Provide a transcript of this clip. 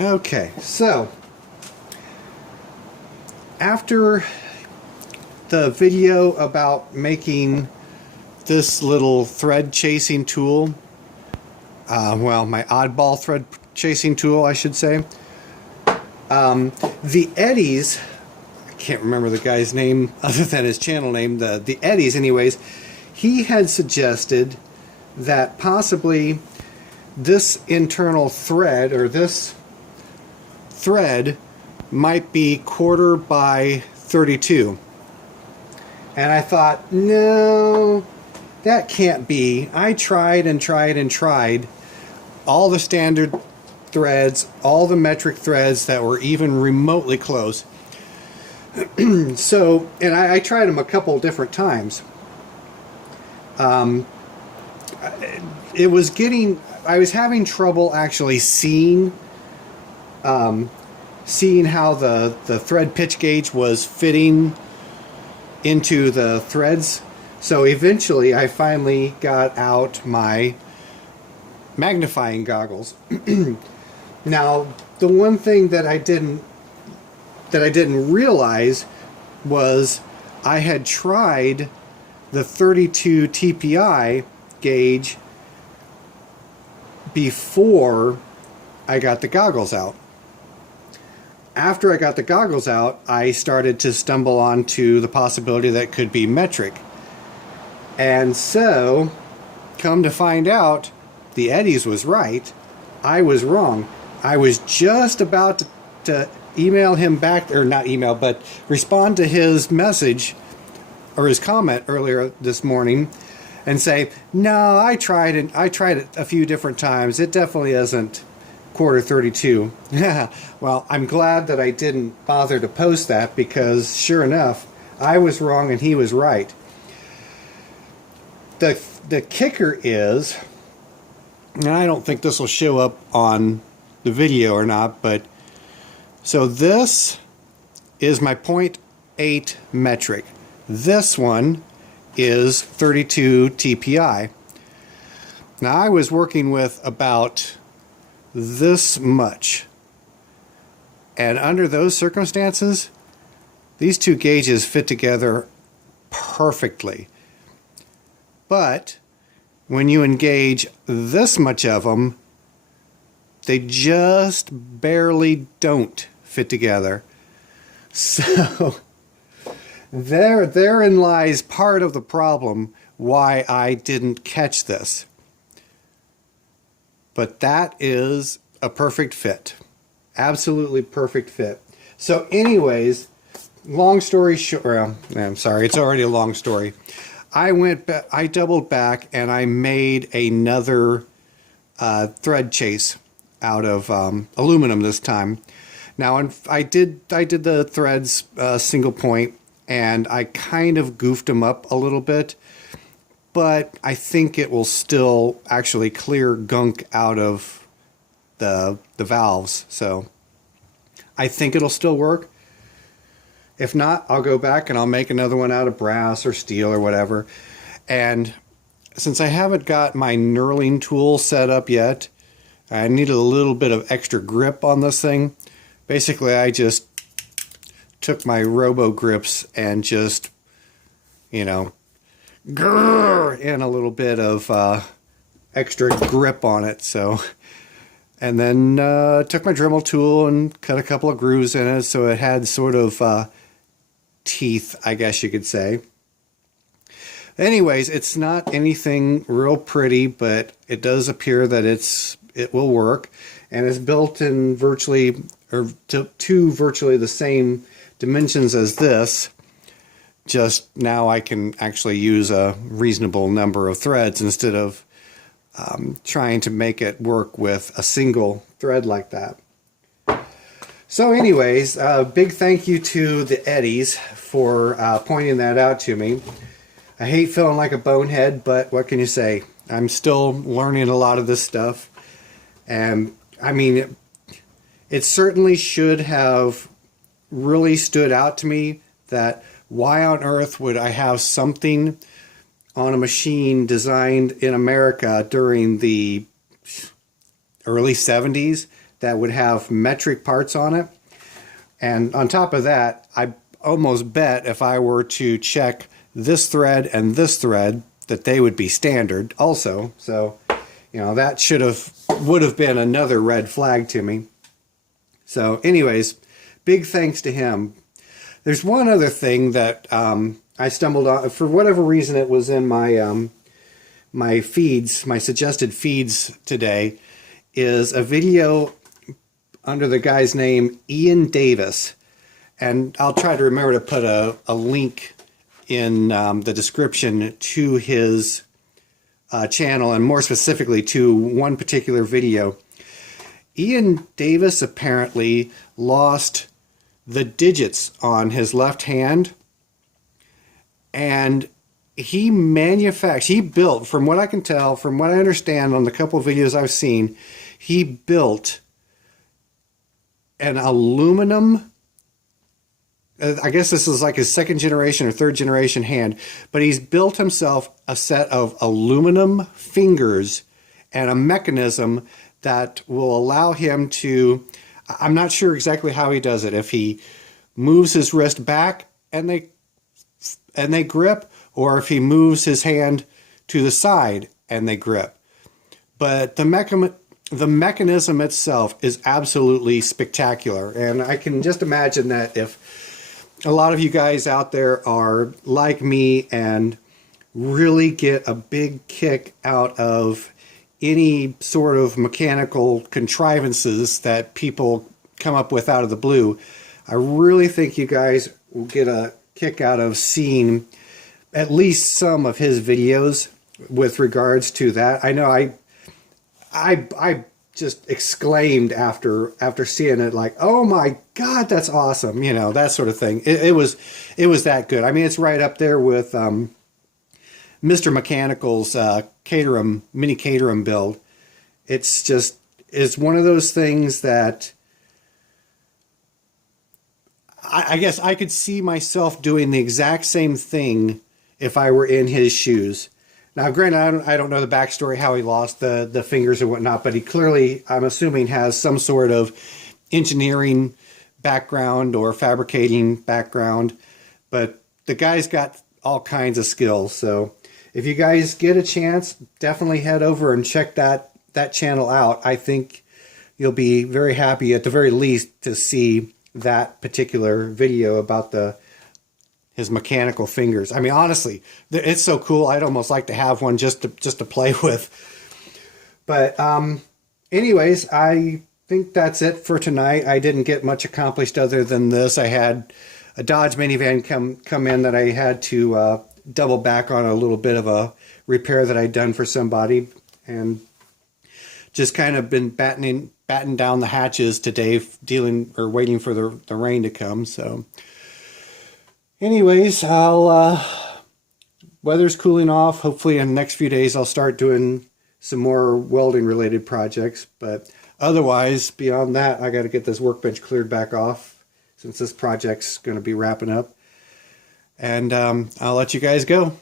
Okay, so after the video about making this little thread chasing tool, well, my oddball thread chasing tool, I should say, the Eddies, I can't remember the guy's name other than his channel name, the Eddies anyways, he had suggested that possibly this internal thread, or this thread, might be 1/4 by 32. And I thought, no, that can't be. I tried and tried and tried all the standard threads, all the metric threads that were even remotely close. So, and I tried them a couple different times. It was getting, I was having trouble actually seeing how the thread pitch gauge was fitting into the threads. So eventually I finally got out my magnifying goggles. Now, the one thing that I didn't realize was I had tried the 32 TPI gauge before I got the goggles out. After I got the goggles out, I started to stumble onto the possibility that it could be metric. And so, come to find out, the Eddies was right. I was wrong. I was just about to email him back, or not email, but respond to his message or his comment earlier this morning and say, no, I tried it a few different times. It definitely isn't 1/4 32. Well, I'm glad that I didn't bother to post that, because sure enough, I was wrong and he was right. The kicker is, and I don't think this will show up on the video or not, but so this is my 0.8 metric. This one is 32 TPI. Now I was working with about this much, and under those circumstances, these two gauges fit together perfectly. But when you engage this much of them, they just barely don't fit together. So therein lies part of the problem why I didn't catch this. But that is a perfect fit. Absolutely perfect fit. So anyways, long story short, I'm sorry, it's already a long story. I doubled back and I made another thread chase out of aluminum this time. Now, I did the threads single point, and I kind of goofed them up a little bit, but I think it will still actually clear gunk out of the valves. So I think it'll still work. If not, I'll go back and I'll make another one out of brass or steel or whatever. And since I haven't got my knurling tool set up yet, I needed a little bit of extra grip on this thing. Basically, I just took my Robo Grips and just, grrr, in a little bit of extra grip on it. So, and then took my Dremel tool and cut a couple of grooves in it so it had sort of teeth, I guess you could say. Anyways, it's not anything real pretty, but it does appear that it will work, and it's built in virtually, or to virtually the same dimensions as this. Just now I can actually use a reasonable number of threads instead of trying to make it work with a single thread like that. So anyways, big thank you to the Eddies for pointing that out to me. I hate feeling like a bonehead, but what can you say? I'm still learning a lot of this stuff. And I mean, it certainly should have really stood out to me that why on earth would I have something on a machine designed in America during the early 70s that would have metric parts on it. And on top of that, I almost bet if I were to check this thread and this thread that they would be standard also. So, you know, that would have been another red flag to me. So anyways, big thanks to him. There's one other thing that I stumbled on. For whatever reason, it was in my my feeds, my suggested feeds today, is a video under the guy's name Ian Davis. And I'll try to remember to put a link in the description to his channel, and more specifically to one particular video. Ian Davis apparently lost the digits on his left hand, and he built, from what I can tell, from what I understand on the couple of videos I've seen, he built an aluminum, I guess this is like his second generation or third generation hand, but he's built himself a set of aluminum fingers and a mechanism that will allow him to, I'm not sure exactly how he does it, if he moves his wrist back and they grip, or if he moves his hand to the side and they grip. But the mechanism itself is absolutely spectacular. And I can just imagine that if a lot of you guys out there are like me and really get a big kick out of any sort of mechanical contrivances that people come up with out of the blue, I really think you guys will get a kick out of seeing at least some of his videos with regards to that. I know I just exclaimed after seeing it, like, oh my God, that's awesome. You know, that sort of thing. It was that good. I mean, it's right up there with Mr. Mechanical's mini Caterham build. It's one of those things that I guess I could see myself doing the exact same thing if I were in his shoes. Now, granted, I don't know the backstory, how he lost the fingers or whatnot, but he clearly, I'm assuming, has some sort of engineering background or fabricating background. But the guy's got all kinds of skills. So if you guys get a chance, definitely head over and check that channel out. I think you'll be very happy, at the very least, to see that particular video about his mechanical fingers. I mean, honestly, it's so cool. I'd almost like to have one just to play with. But anyways, I think that's it for tonight. I didn't get much accomplished other than this. I had a Dodge minivan come in that I had to double back on a little bit of a repair that I'd done for somebody, and just kind of been battening down the hatches today, waiting for the rain to come. So anyways, weather's cooling off. Hopefully in the next few days I'll start doing some more welding related projects. But otherwise, beyond that, I got to get this workbench cleared back off, since this project's going to be wrapping up. And I'll let you guys go.